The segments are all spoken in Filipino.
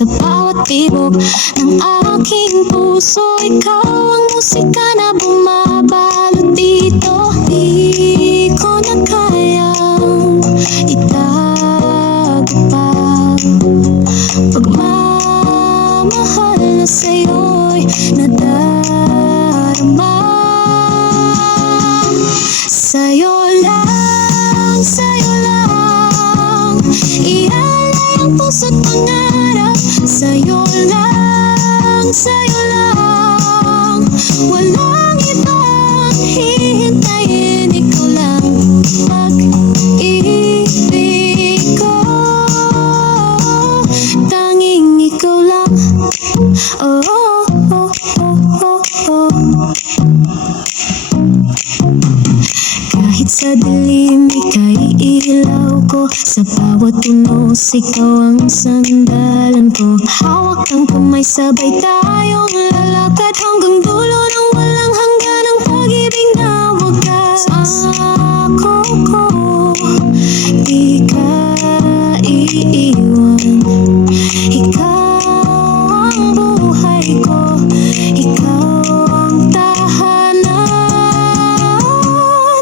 sa bawat tibok ng aking puso. Ikaw ang musika na bumabalot dito. Di ko na kayang itago pa pagmamahal na sa'yo'y nadarama. Sa'yo lang, sa'yo lang ialay ang puso't pangarap. Sa'yo lang, sa'yo lang walang ibang hihintayin. Ikaw lang pag-ibig ko, tanging ikaw lang. Oh, oh, oh, oh, oh, oh. Kahit sa dilim ika'y ilaw ko, sa bawat unos ikaw ang sandalan ko. Hawak ang kamay, sabay tayong lalakad hanggang dulo ng walang hanggan ang pag-ibig na wagas. Ako ko, di ka iiwan. Ikaw ang buhay ko, ikaw ang tahanan.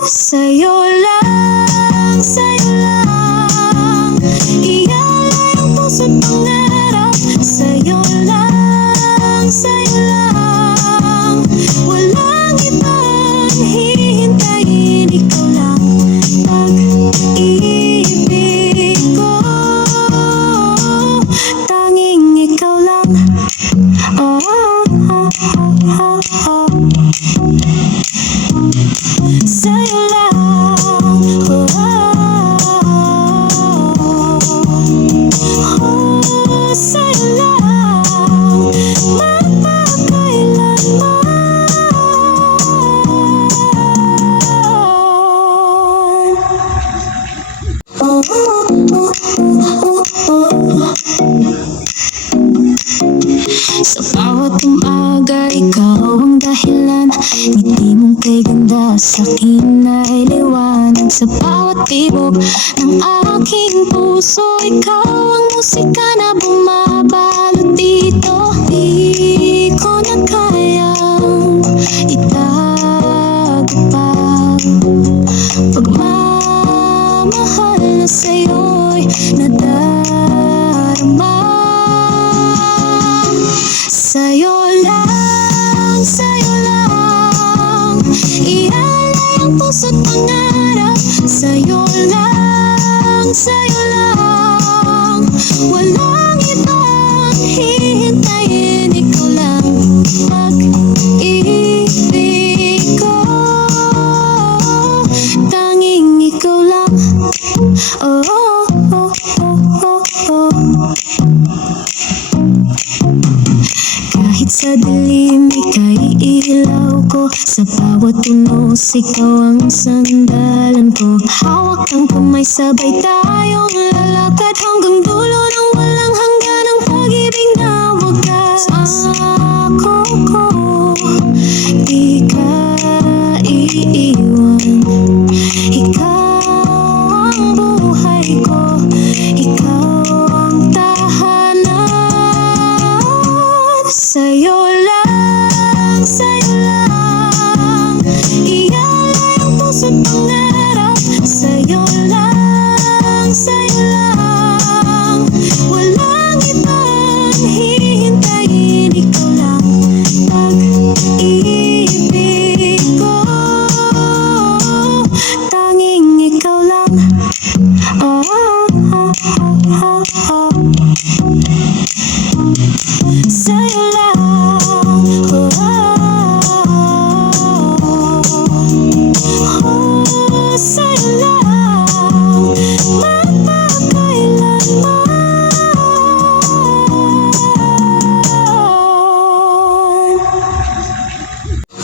Sa'yo lang, sa'yo lang ialay ang puso't pangarap. Sa'yo lang, sa'yo lang walang ibang hihintayin. Ikaw lang pag-ibig ko, tanging ikaw lang. Oh, oh, oh, oh, oh. Sa'yo lang, oh, oh, oh, sa'yo lang mapakailanman. Oh, oh, oh, oh, oh, oh. Sa bawat umaga, ikaw ang dahilan. Ngiti mong kay ganda sa'kin ay liwanag. Sa bawat tibok ng aking puso, ikaw ang musika na bumabalot dito. Di ko na kayang itago pa pagmamahal na sa'yo'y nadarama. Sa'yo lang, sa'yo lang ialay ang puso't pangarap. Sa'yo lang, sa'yo lang walang ibang hihintayin. Ikaw lang pag-ibig ko, tanging ikaw lang. Oh, oh, oh, oh, oh, oh. Kahit sa dilim ika'y ilaw ko, sa bawat unos ikaw ang sandalan ko. Hawak ang kamay, sabay tayong lalakad hanggang dulo ng walang hanggan ang pag-ibig na wagas. Ako ko, di ka iiwan. Ikaw ang buhay ko, ikaw ang tahanan. Sa'yo lang, sa'yo lang ialay ang puso't pangarap. Sa'yo lang, sa'yo lang walang ibang hihintayin. Ikaw lang pag-ibig ko, tanging ikaw lang. Oh, oh, oh, oh, oh. Sa'yo lang, oh, oh, oh, sa'yo lang mapakailanman.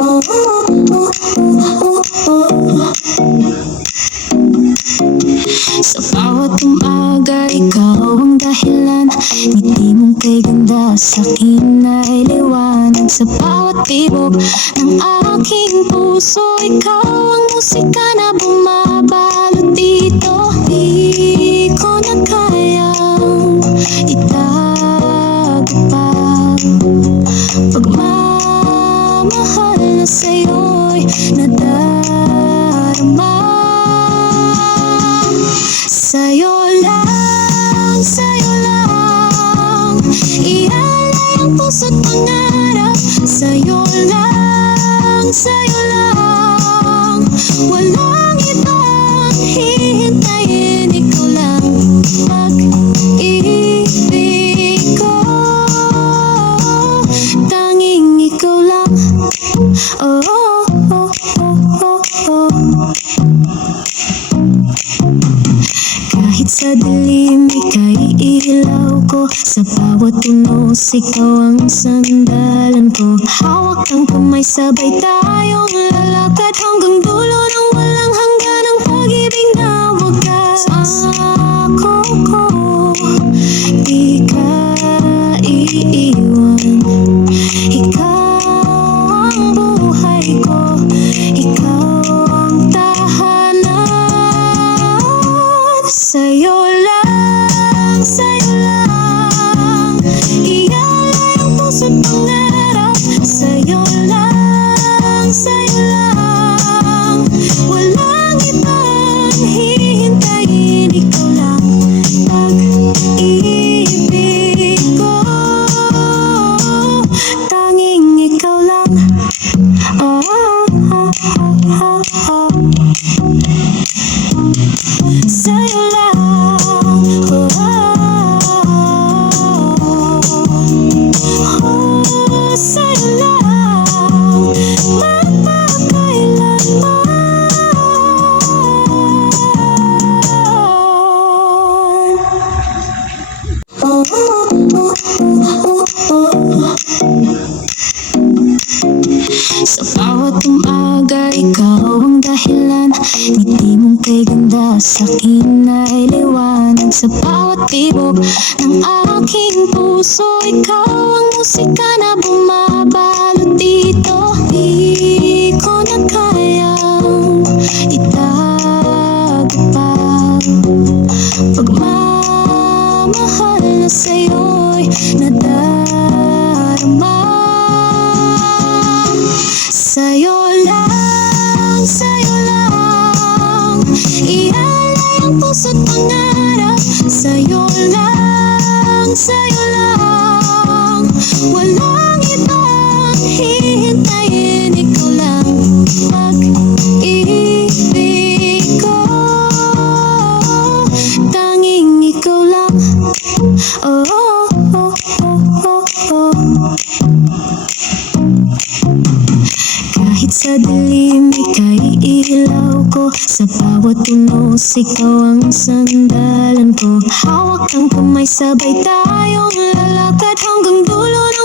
Oh, oh, oh, oh, oh, oh. Sa bawat umaga, ikaw ang dahilan. Ngiti mong kay ganda sa'kin ay liwanag. Sa bawat tibok ng aking puso, ikaw ang musika na bumabalot dito. Di ko na kayang itago Pagmamahal na sa'yo'y nadarama. Sa'yo lang, sa'yo lang ialay ang puso't pangarap. Sa'yo lang, sa'yo lang walang ibang hihintayin. Ikaw lang pag-ibig ko, tanging ikaw lang. Oh, oh, oh, oh, oh. Kahit sa dilim ika'y ilaw ko, sa bawat tunos ikaw ang sandalan ko. Hawak ang kamay, sabay tayong lalakad hanggang dulo ng walang hangganang pag-ibig na wagas. Ako ko, di ka iiwan. Ikaw ang buhay ko, ikaw ang tahanan. Sa'yo lang, sa'yo lang ialay ang puso't pangarap. Sa'yo lang, sa'yo lang walang ibang hihintayin. Ikaw lang pag-ibig ko, tanging ikaw lang. Oh, oh, oh, oh, oh. Sa'yo lang, oh, oh, oh, sa'yo lang magpapakailanman. Oh, oh, oh, oh, oh, oh. Sa bawat umaga, ikaw ang dahilan. Ngiti mong kay ganda sa'kin ay liwanag. Sa bawat tibok ng aking puso, ikaw ang musika na bumabalot dito. Di ko na kayang itago pa. Pagmamahal na sa'yo'y nadarama. Sa'yo lang, sa'yo lang ialay ang puso't pangarap. Sa'yo lang, sa'yo lang walang ibang hihintayin. Ikaw lang pag-ibig ko, tanging ikaw lang. Oh, oh, oh, oh, oh, oh. Kahit sa dilim ika'y ilaw ko, sa bawat tunos ikaw ang sandalan ko. Hawak ang kamay, sabay tayong lalakad hanggang dulo ng